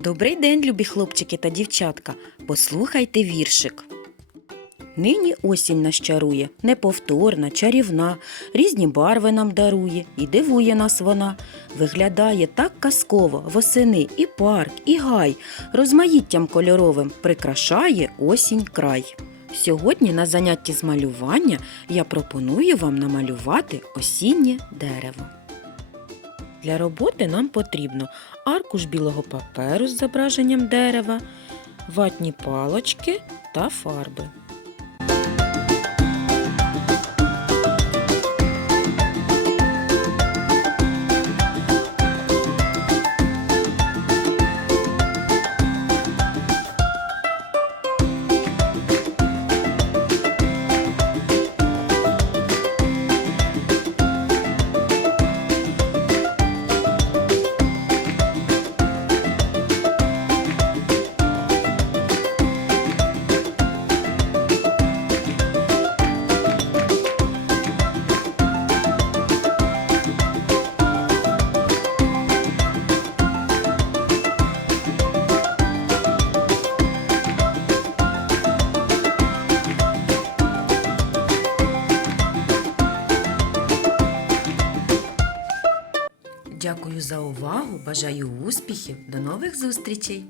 Добрий день, любі хлопчики та дівчатка. Послухайте віршик. Нині осінь нас чарує, неповторна, чарівна, різні барви нам дарує і дивує нас вона. Виглядає так казково восени і парк, і гай, розмаїттям кольоровим прикрашає осінь край. Сьогодні на занятті з малювання я пропоную вам намалювати осіннє дерево. Для роботи нам потрібно аркуш білого паперу з зображенням дерева, ватні палочки та фарби. Дякую за увагу! Бажаю успіхів! До нових зустрічей!